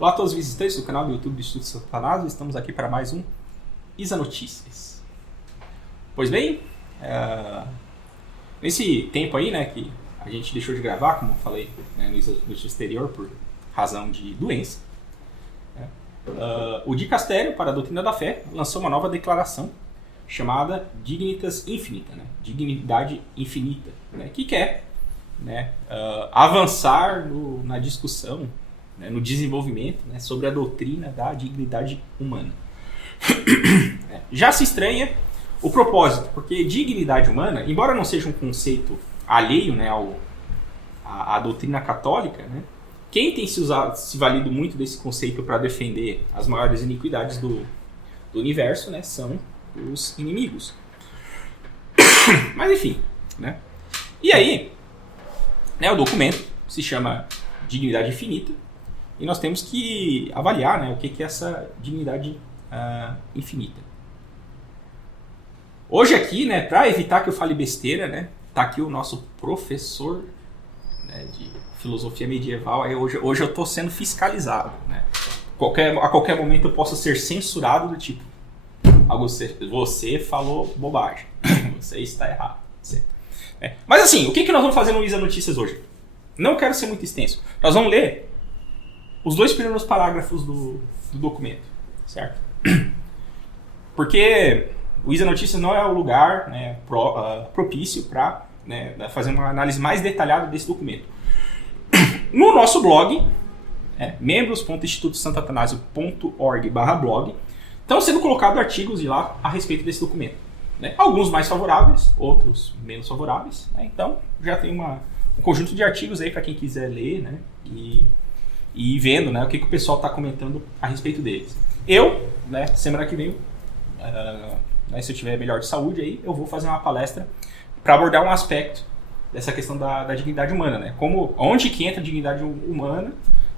Olá a todos os visitantes do canal do YouTube do Instituto Satanás, estamos aqui para mais um Isa Notícias. Pois bem, nesse tempo aí, né, que a gente deixou de gravar, como eu falei, né, no Isa Notícias exterior por razão de doença, o Dicastério para a Doutrina da Fé lançou uma nova declaração chamada Dignitas Infinita, né, Dignidade Infinita, né, que quer, né, avançar na discussão, né, no desenvolvimento, né, sobre a doutrina da dignidade humana. Já se estranha o propósito, porque dignidade humana, embora não seja um conceito alheio, né, à doutrina católica, né, quem tem se valido muito desse conceito para defender as maiores iniquidades do universo, né, são os inimigos. Mas enfim, né? E aí, né, o documento se chama Dignidade Infinita e nós temos que avaliar, né, o que é essa dignidade infinita. Hoje aqui, né, para evitar que eu fale besteira, né, tá aqui o nosso professor, né, de filosofia medieval. Aí hoje eu estou sendo fiscalizado, né? A qualquer momento eu posso ser censurado do tipo: você falou bobagem, você está errado. Certo? Mas assim, o que nós vamos fazer no Isa Notícias hoje? Não quero ser muito extenso. Nós vamos ler os 2 primeiros parágrafos do documento, certo? Porque o Isa Notícias não é o lugar, né, propício para, né, fazer uma análise mais detalhada desse documento. No nosso blog, membros.institutosantatanasio.org/blog, estão sendo colocados artigos de lá a respeito desse documento, né? Alguns mais favoráveis, outros menos favoráveis, né? Então já tem um conjunto de artigos aí para quem quiser ler, né, e ir vendo, né, o que o pessoal está comentando a respeito deles. Eu, né, semana que vem, né, se eu tiver melhor de saúde, aí eu vou fazer uma palestra para abordar um aspecto dessa questão da dignidade humana, né? Onde que entra a dignidade humana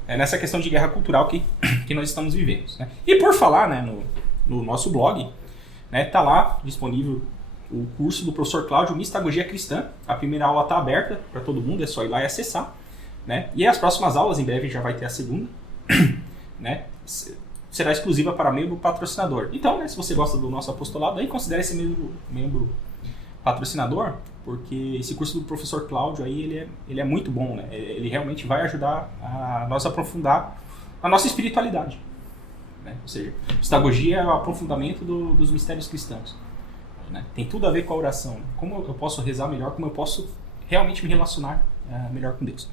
nessa questão de guerra cultural que nós estamos vivendo, né? E por falar, né, no nosso blog, né, tá lá disponível o curso do professor Cláudio, Mistagogia Cristã. A primeira aula está aberta para todo mundo, é só ir lá e acessar, né? E as próximas aulas, em breve já vai ter a segunda, né? Será exclusiva para membro patrocinador. Então, né, se você gosta do nosso apostolado, aí considere esse membro patrocinador, porque esse curso do professor Cláudio aí, ele é muito bom, né? Ele realmente vai ajudar a nós aprofundar a nossa espiritualidade, né? Ou seja, mistagogia é o aprofundamento dos mistérios cristãos, né? Tem tudo a ver com a oração, como eu posso rezar melhor, como eu posso realmente me relacionar melhor com Deus.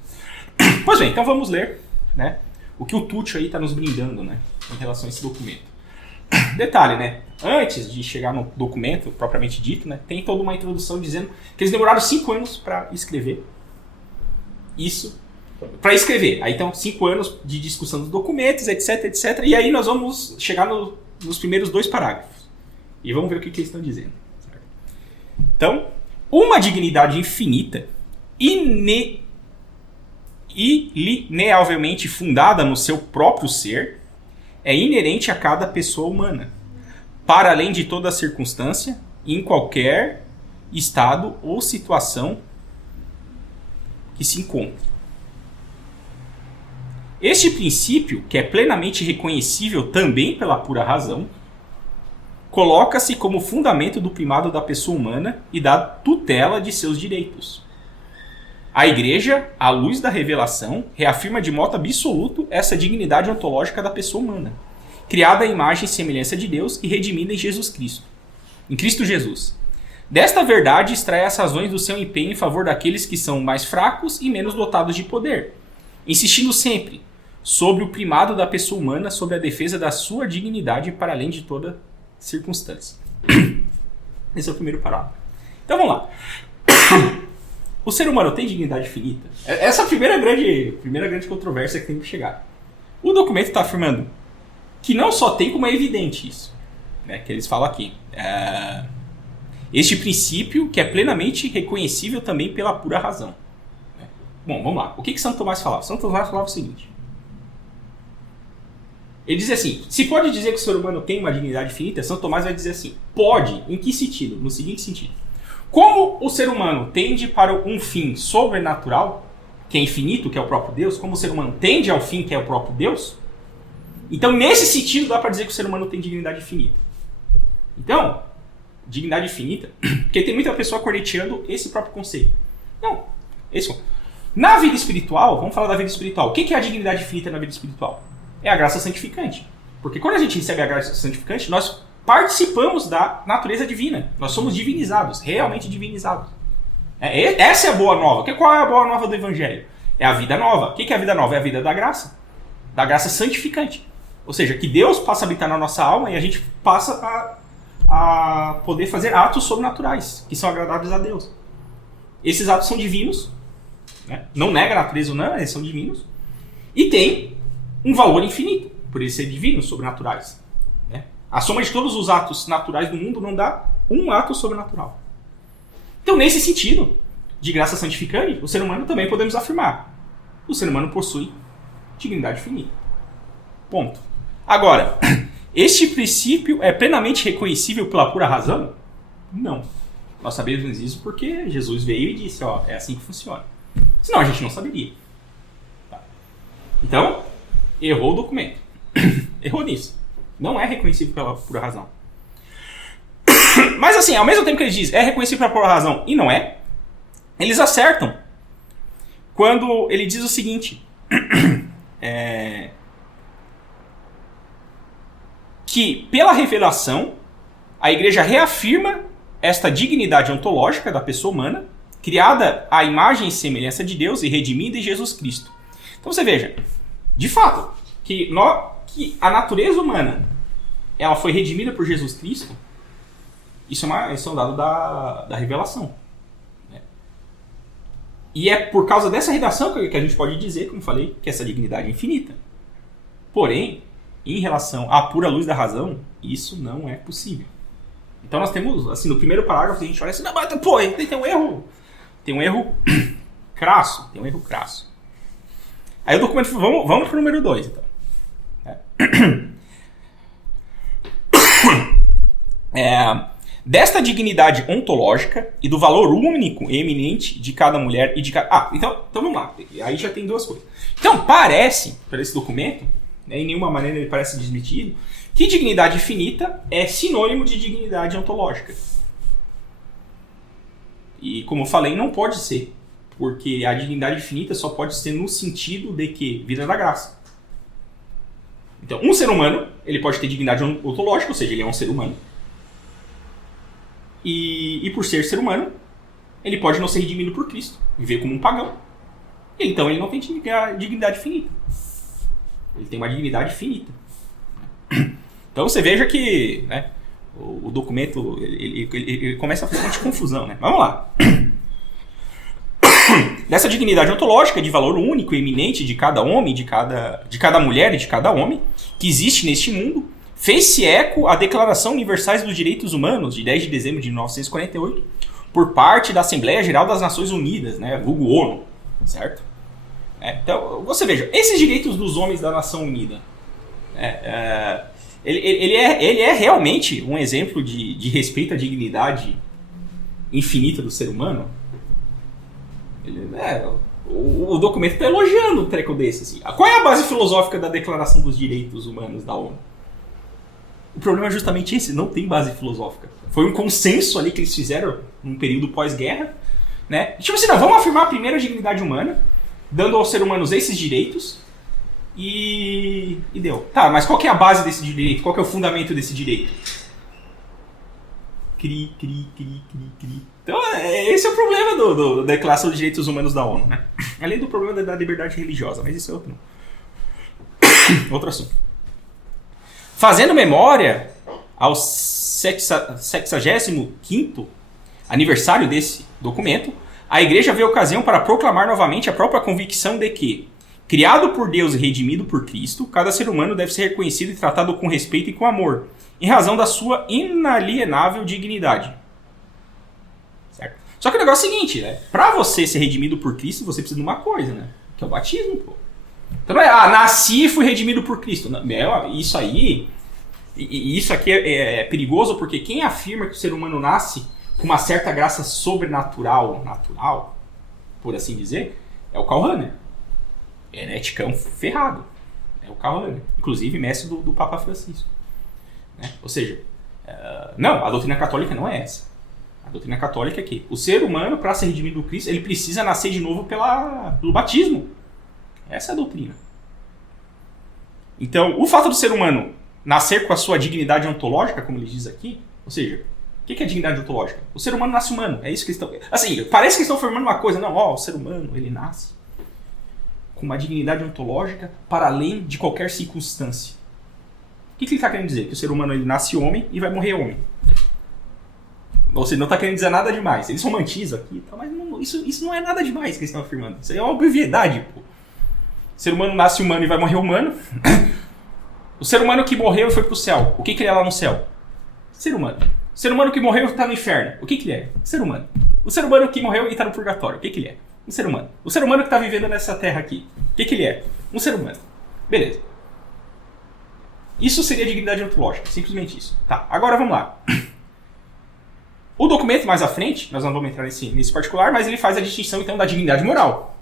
Pois bem, então vamos ler, né, o que o Túcio aí está nos brindando, né, em relação a esse documento. Detalhe, né? Antes de chegar no documento propriamente dito, né, tem toda uma introdução dizendo que eles demoraram 5 anos para escrever isso. Para escrever. Aí então 5 anos de discussão dos documentos, etc, etc. E aí nós vamos chegar nos primeiros 2 parágrafos. E vamos ver o que eles estão dizendo. Certo? Então, uma dignidade infinita, inelineavelmente fundada no seu próprio ser, é inerente a cada pessoa humana, para além de toda circunstância, em qualquer estado ou situação que se encontre. Este princípio, que é plenamente reconhecível também pela pura razão, coloca-se como fundamento do primado da pessoa humana e da tutela de seus direitos. A Igreja, à luz da revelação, reafirma de modo absoluto essa dignidade ontológica da pessoa humana, criada à imagem e semelhança de Deus e redimida em Jesus Cristo, em Cristo Jesus. Desta verdade extrai as razões do seu empenho em favor daqueles que são mais fracos e menos dotados de poder, insistindo sempre sobre o primado da pessoa humana sobre a defesa da sua dignidade para além de toda circunstância. Esse é o primeiro parágrafo. Então vamos lá. O ser humano tem dignidade infinita? Essa é a primeira grande controvérsia que tem que chegar. O documento está afirmando que não só tem, como é evidente isso, né, que eles falam aqui. Este princípio que é plenamente reconhecível também pela pura razão. Bom, vamos lá. O que Santo Tomás falava? Santo Tomás falava o seguinte. Ele diz assim: se pode dizer que o ser humano tem uma dignidade infinita, Santo Tomás vai dizer assim: pode, em que sentido? No seguinte sentido. Como o ser humano tende para um fim sobrenatural, que é infinito, que é o próprio Deus, como o ser humano tende ao fim, que é o próprio Deus, Então, nesse sentido, dá para dizer que o ser humano tem dignidade infinita. Então, dignidade infinita, porque tem muita pessoa corneteando esse próprio conceito. Não, na vida espiritual, vamos falar da vida espiritual. O que é a dignidade infinita na vida espiritual? É a graça santificante. Porque quando a gente recebe a graça santificante, nós participamos da natureza divina. Nós somos divinizados, realmente divinizados. Essa é a boa nova. Qual é a boa nova do Evangelho? É a vida nova. O que é a vida nova? É a vida da graça. Da graça santificante. Ou seja, que Deus passa a habitar na nossa alma e a gente passa a poder fazer atos sobrenaturais, que são agradáveis a Deus. Esses atos são divinos, né? Não nega a natureza humana, eles são divinos. E tem um valor infinito, por eles serem divinos, sobrenaturais. Né? A soma de todos os atos naturais do mundo não dá um ato sobrenatural. Então, nesse sentido, de graça santificante, o ser humano também podemos afirmar. O ser humano possui dignidade infinita. Ponto. Agora, este princípio é plenamente reconhecível pela pura razão? Não. Nós sabemos isso porque Jesus veio e disse, ó, é assim que funciona. Senão a gente não saberia. Tá. Então, errou o documento. Errou nisso. Não é reconhecível pela pura razão. Mas assim, ao mesmo tempo que ele diz é reconhecível pela pura razão e não é, eles acertam quando ele diz o seguinte, que pela revelação a igreja reafirma esta dignidade ontológica da pessoa humana, criada à imagem e semelhança de Deus e redimida em Jesus Cristo. Então você veja, de fato, que a natureza humana ela foi redimida por Jesus Cristo, isso é um dado da revelação. Né? E é por causa dessa redação que a gente pode dizer, como falei, que essa dignidade é infinita. Porém, em relação à pura luz da razão, isso não é possível. Então nós temos, assim, no primeiro parágrafo a gente olha assim, não, mas pô, tem um erro. Tem um erro crasso. Aí o documento, vamos para o número 2, então. Desta dignidade ontológica e do valor único e eminente de cada mulher e de cada... então vamos lá. Aí já tem duas coisas. Então parece, para esse documento, né, em nenhuma maneira ele parece desmentido, que dignidade infinita é sinônimo de dignidade ontológica. E como eu falei, não pode ser. Porque a dignidade infinita só pode ser no sentido de que vida da graça. Então, um ser humano, ele pode ter dignidade ontológica, ou seja, ele é um ser humano. E por ser humano, ele pode não ser redimido por Cristo, viver como um pagão. Então ele não tem dignidade finita. Ele tem uma dignidade finita. Então você veja que, né, o documento ele começa a fazer uma confusão. Né? Vamos lá. Dessa dignidade ontológica de valor único e eminente de cada homem, de cada mulher e de cada homem que existe neste mundo, fez-se eco a Declaração Universal dos Direitos Humanos, de 10 de dezembro de 1948, por parte da Assembleia Geral das Nações Unidas, né, vulgo ONU, certo? Então, você veja, esses direitos dos homens da Nação Unida, ele é realmente um exemplo de respeito à dignidade infinita do ser humano? O documento está elogiando um treco desse. Assim. Qual é a base filosófica da Declaração dos Direitos Humanos da ONU? O problema é justamente esse, não tem base filosófica. Foi um consenso ali que eles fizeram num período pós-guerra. Né? Tipo assim, não, vamos afirmar a primeira dignidade humana, dando aos seres humanos esses direitos, e deu. Tá, mas qual que é a base desse direito? Qual que é o fundamento desse direito? Cri. Então, esse é o problema da Declaração dos Direitos Humanos da ONU. Né? Além do problema da liberdade religiosa, mas isso é outro assunto. Fazendo memória ao 65º aniversário desse documento, a Igreja vê ocasião para proclamar novamente a própria convicção de que, criado por Deus e redimido por Cristo, cada ser humano deve ser reconhecido e tratado com respeito e com amor, em razão da sua inalienável dignidade. Certo? Só que o negócio é o seguinte, né? Para você ser redimido por Cristo, você precisa de uma coisa, né? Que é o batismo, pô. Então não é, nasci e fui redimido por Cristo. Não, isso aí, isso aqui é perigoso porque quem afirma que o ser humano nasce com uma certa graça sobrenatural, natural, por assim dizer, é o Karl Rahner. É hereticão ferrado. É o Kahan, inclusive mestre do Papa Francisco. Né? Ou seja, não, a doutrina católica não é essa. A doutrina católica é que o ser humano, para ser redimido do Cristo, ele precisa nascer de novo pelo batismo. Essa é a doutrina. Então, o fato do ser humano nascer com a sua dignidade ontológica, como ele diz aqui, ou seja, o que é dignidade ontológica? O ser humano nasce humano, é isso que eles estão... Assim, parece que estão formando uma coisa, não, o ser humano, ele nasce com uma dignidade ontológica para além de qualquer circunstância. O que ele está querendo dizer? Que o ser humano ele nasce homem e vai morrer homem. Ou seja, não está querendo dizer nada demais. Eles romantizam aqui, mas não, isso não é nada demais que eles estão afirmando. Isso é uma obviedade, pô. O ser humano nasce humano e vai morrer humano. O ser humano que morreu e foi pro céu. O que ele é lá no céu? Ser humano. O ser humano que morreu e está no inferno. O que ele é? Ser humano. O ser humano que morreu e está no purgatório. O que ele é? Um ser humano. O ser humano que está vivendo nessa terra aqui. O que ele é? Um ser humano. Beleza. Isso seria dignidade ontológica. Simplesmente isso. Tá, agora vamos lá. O documento mais à frente, nós não vamos entrar nesse particular, mas ele faz a distinção então da dignidade moral.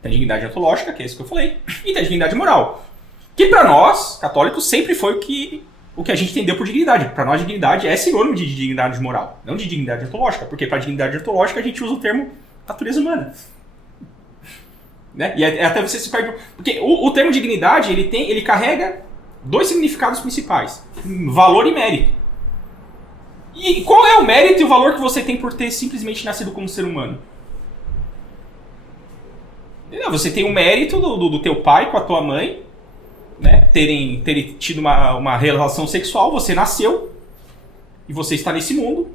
Tem a dignidade ontológica, que é isso que eu falei, e tem a dignidade moral. Que para nós, católicos, sempre foi o que a gente entendeu por dignidade. Para nós, dignidade é sinônimo de dignidade moral, não de dignidade ontológica, porque para dignidade ontológica a gente usa o termo natureza humana. Né? E até você se perde... Porque o termo dignidade, ele carrega dois significados principais: valor e mérito. E qual é o mérito e o valor que você tem por ter simplesmente nascido como ser humano? Você tem o mérito do teu pai com a tua mãe, né? terem tido uma relação sexual, você nasceu, e você está nesse mundo,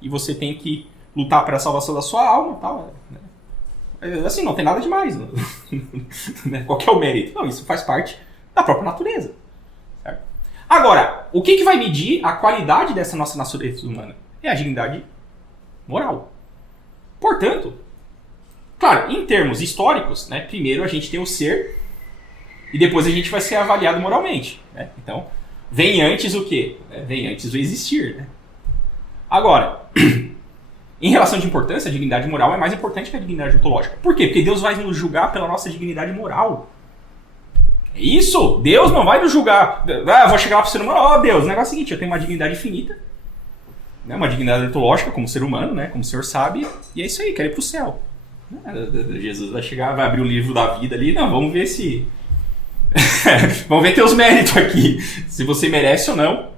e você tem que lutar para a salvação da sua alma e tal. Né? Assim, não tem nada demais. Qual que é o mérito? Não, isso faz parte da própria natureza. Certo? Agora, o que vai medir a qualidade dessa nossa natureza humana? É a dignidade moral. Portanto, claro, em termos históricos, né, primeiro a gente tem o ser e depois a gente vai ser avaliado moralmente. Né? Então, vem antes o quê? Vem antes o existir. Né? Agora, em relação de importância, a dignidade moral é mais importante que a dignidade ontológica. Por quê? Porque Deus vai nos julgar pela nossa dignidade moral. Isso! Deus não vai nos julgar. Eu vou chegar lá pro ser humano, Deus, o negócio é o seguinte, eu tenho uma dignidade infinita, né, uma dignidade ontológica como ser humano, né, como o senhor sabe, e é isso aí, quero ir pro céu. Jesus vai chegar, vai abrir o livro da vida ali, não, vamos ver se... vamos ver teus méritos aqui, se você merece ou não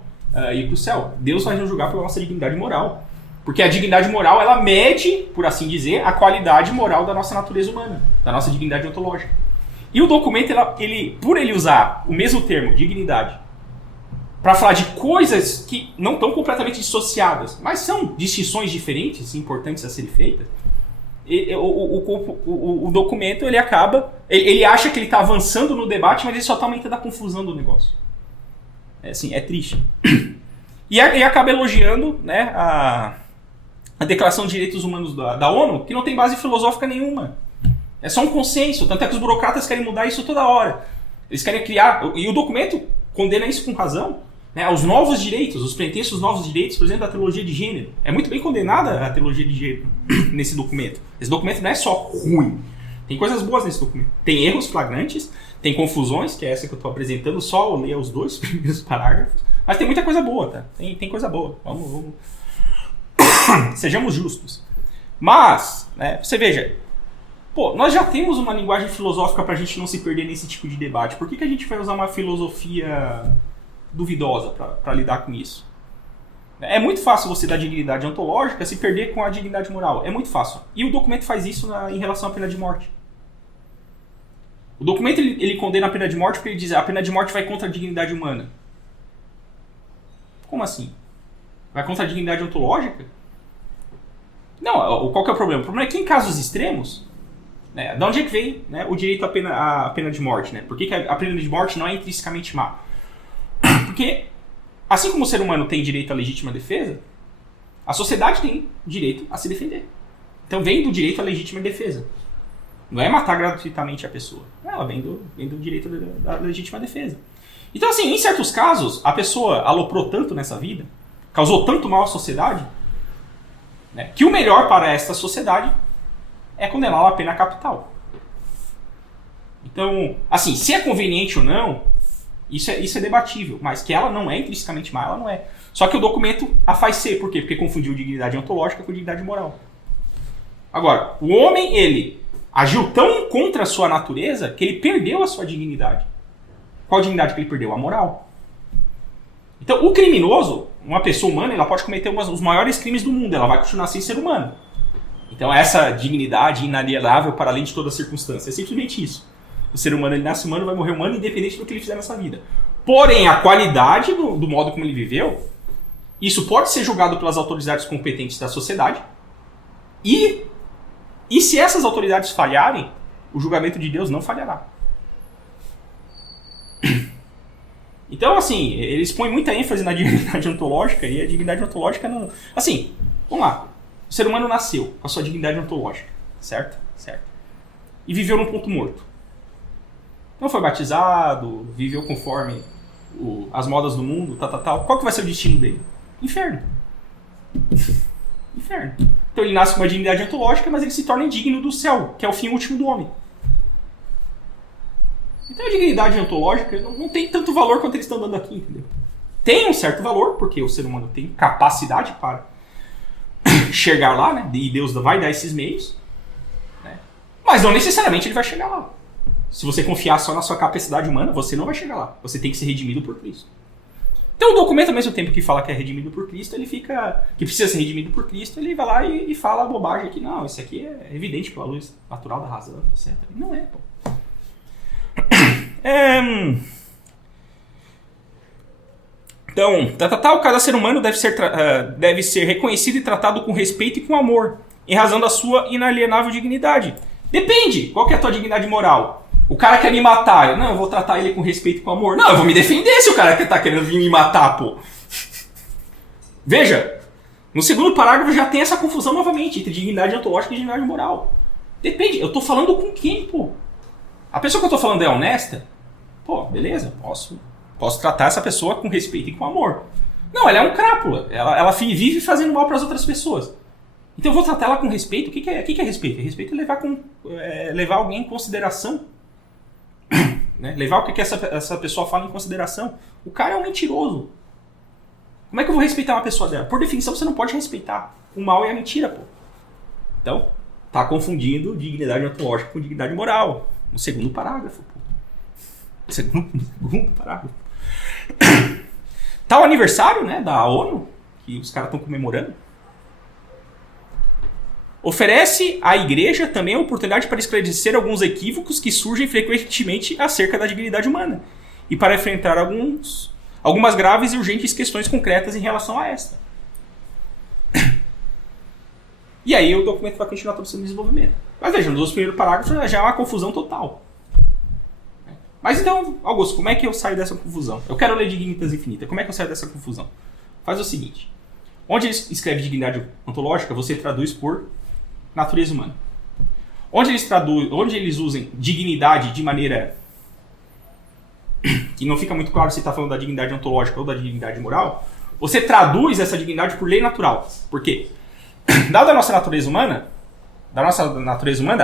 ir pro céu. Deus vai nos julgar pela nossa dignidade moral. Porque a dignidade moral, ela mede, por assim dizer, a qualidade moral da nossa natureza humana, da nossa dignidade ontológica. E o documento, por ele usar o mesmo termo, dignidade, para falar de coisas que não estão completamente dissociadas, mas são distinções diferentes e importantes a serem feitas, o documento, ele acha que ele está avançando no debate, mas ele só está aumentando a confusão do negócio. É triste. E acaba elogiando, né, a Declaração de Direitos Humanos da ONU, que não tem base filosófica nenhuma. É só um consenso, tanto é que os burocratas querem mudar isso toda hora. Eles querem criar, e o documento condena isso com razão, né, os novos direitos, os pretensos novos direitos, por exemplo, da teologia de gênero. É muito bem condenada a teologia de gênero nesse documento. Esse documento não é só ruim, tem coisas boas nesse documento. Tem erros flagrantes, tem confusões, que é essa que eu estou apresentando, só ler os 2 primeiros parágrafos, mas tem muita coisa boa, tá? Tem coisa boa, vamos... Sejamos justos. Mas, né, você veja, nós já temos uma linguagem filosófica para a gente não se perder nesse tipo de debate. Por que a gente vai usar uma filosofia duvidosa para lidar com isso? É muito fácil você dar dignidade ontológica se perder com a dignidade moral. É muito fácil. E o documento faz isso em relação à pena de morte. O documento ele condena a pena de morte porque ele diz que a pena de morte vai contra a dignidade humana. Como assim? Vai contra a dignidade ontológica? Não, qual que é o problema? O problema é que em casos extremos, né, de onde é que vem, né, o direito à pena de morte? Né? Por que a pena de morte não é intrinsecamente má? Porque, assim como o ser humano tem direito à legítima defesa, a sociedade tem direito a se defender. Então vem do direito à legítima defesa. Não é matar gratuitamente a pessoa. Ela vem do direito da legítima defesa. Então, assim, em certos casos, a pessoa aloprou tanto nessa vida, causou tanto mal à sociedade, né, que o melhor para esta sociedade é condená-la à pena capital. Então, assim, se é conveniente ou não, isso é debatível, mas que ela não é intrinsecamente má, ela não é. Só que o documento a faz ser, por quê? Porque confundiu dignidade ontológica com dignidade moral. Agora, o homem, ele agiu tão contra a sua natureza que ele perdeu a sua dignidade. Qual dignidade que ele perdeu? A moral. Então, o criminoso, uma pessoa humana, ela pode cometer os maiores crimes do mundo, ela vai continuar sem ser humano. Então, essa dignidade inalienável para além de toda circunstância, é simplesmente isso. O ser humano, ele nasce humano, vai morrer humano, independente do que ele fizer nessa vida. Porém, a qualidade do modo como ele viveu, isso pode ser julgado pelas autoridades competentes da sociedade. E se essas autoridades falharem, o julgamento de Deus não falhará. Então, assim, eles põem muita ênfase na dignidade ontológica, e a dignidade ontológica não... Assim, vamos lá. O ser humano nasceu com a sua dignidade ontológica, certo? Certo. E viveu num ponto morto. Não foi batizado, viveu conforme as modas do mundo, tal. Qual que vai ser o destino dele? Inferno. Inferno. Então ele nasce com uma dignidade ontológica, mas ele se torna indigno do céu, que é o fim último do homem. Então a dignidade ontológica não tem tanto valor quanto eles estão dando aqui, entendeu? Tem um certo valor, porque o ser humano tem capacidade para chegar lá, né? E Deus vai dar esses meios, né? Mas não necessariamente ele vai chegar lá. Se você confiar só na sua capacidade humana, você não vai chegar lá. Você tem que ser redimido por Cristo. Então o documento, ao mesmo tempo que fala que é redimido por Cristo, ele fica... que precisa ser redimido por Cristo, ele vai lá e fala a bobagem que não, isso aqui é evidente pela luz natural da razão, etc. Não é, pô. Então, cada ser humano deve ser reconhecido e tratado com respeito e com amor, em razão da sua inalienável dignidade. Depende, qual que é a tua dignidade moral? O cara quer me matar, não, eu vou tratar ele com respeito e com amor. Não, eu vou me defender se o cara tá querendo vir me matar, pô. Veja, no segundo parágrafo já tem essa confusão novamente entre dignidade ontológica e dignidade moral. Depende, eu tô falando com quem, pô? A pessoa que eu tô falando é honesta? Pô, beleza, posso tratar essa pessoa com respeito e com amor. Não, ela é um crápula, ela vive fazendo mal para as outras pessoas. Então eu vou tratar ela com respeito. O que é respeito? Respeito é levar alguém em consideração. Né? Levar o que essa pessoa fala em consideração. O cara é um mentiroso. Como é que eu vou respeitar uma pessoa dela? Por definição, você não pode respeitar o mal e a mentira, pô. Então, tá confundindo dignidade ontológica com dignidade moral. No segundo parágrafo, pô. Segundo parágrafo. Tá o aniversário, né, da ONU, que os caras estão comemorando. Oferece à igreja também a oportunidade para esclarecer alguns equívocos que surgem frequentemente acerca da dignidade humana e para enfrentar algumas graves e urgentes questões concretas em relação a esta. E aí o documento vai continuar todo o seu desenvolvimento. Mas veja, nos primeiros parágrafos já é uma confusão total. Mas então, Augusto, como é que eu saio dessa confusão? Eu quero ler Dignitas Infinita. Como é que eu saio dessa confusão? Faz o seguinte. Onde ele escreve dignidade ontológica, você traduz por natureza humana. Onde eles usem dignidade de maneira que não fica muito claro se está falando da dignidade ontológica ou da dignidade moral, você traduz essa dignidade por lei natural. Por quê? Dada a nossa natureza humana,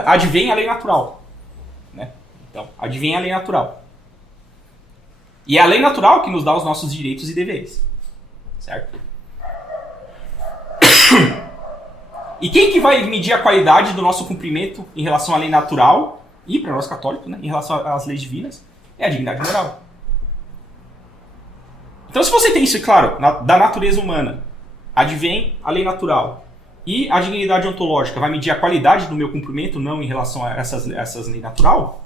advém a lei natural. Né? Então, advém a lei natural. E é a lei natural que nos dá os nossos direitos e deveres. Certo? E quem que vai medir a qualidade do nosso cumprimento em relação à lei natural e, para nós católicos, né, em relação às leis divinas, é a dignidade moral. Então, se você tem isso, claro, da natureza humana, advém a lei natural e a dignidade ontológica vai medir a qualidade do meu cumprimento, não em relação a essas leis natural,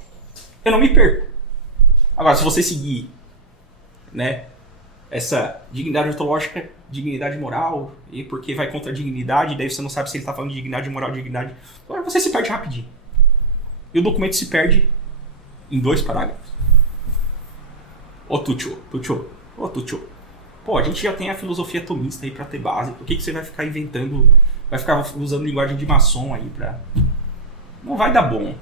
eu não me perco. Agora, se você seguir, né, essa dignidade ontológica, dignidade moral, e porque vai contra a dignidade, daí você não sabe se ele está falando de dignidade moral ou dignidade. Agora você se perde rapidinho. E o documento se perde em 2 parágrafos. Ô Tuccio. Pô, a gente já tem a filosofia tomista aí pra ter base. Por que você vai ficar inventando, vai ficar usando linguagem de maçom aí pra... Não vai dar bom.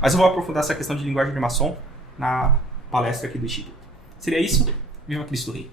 Mas eu vou aprofundar essa questão de linguagem de maçom na palestra aqui do Instituto. Seria isso? Viva Cristo Rei.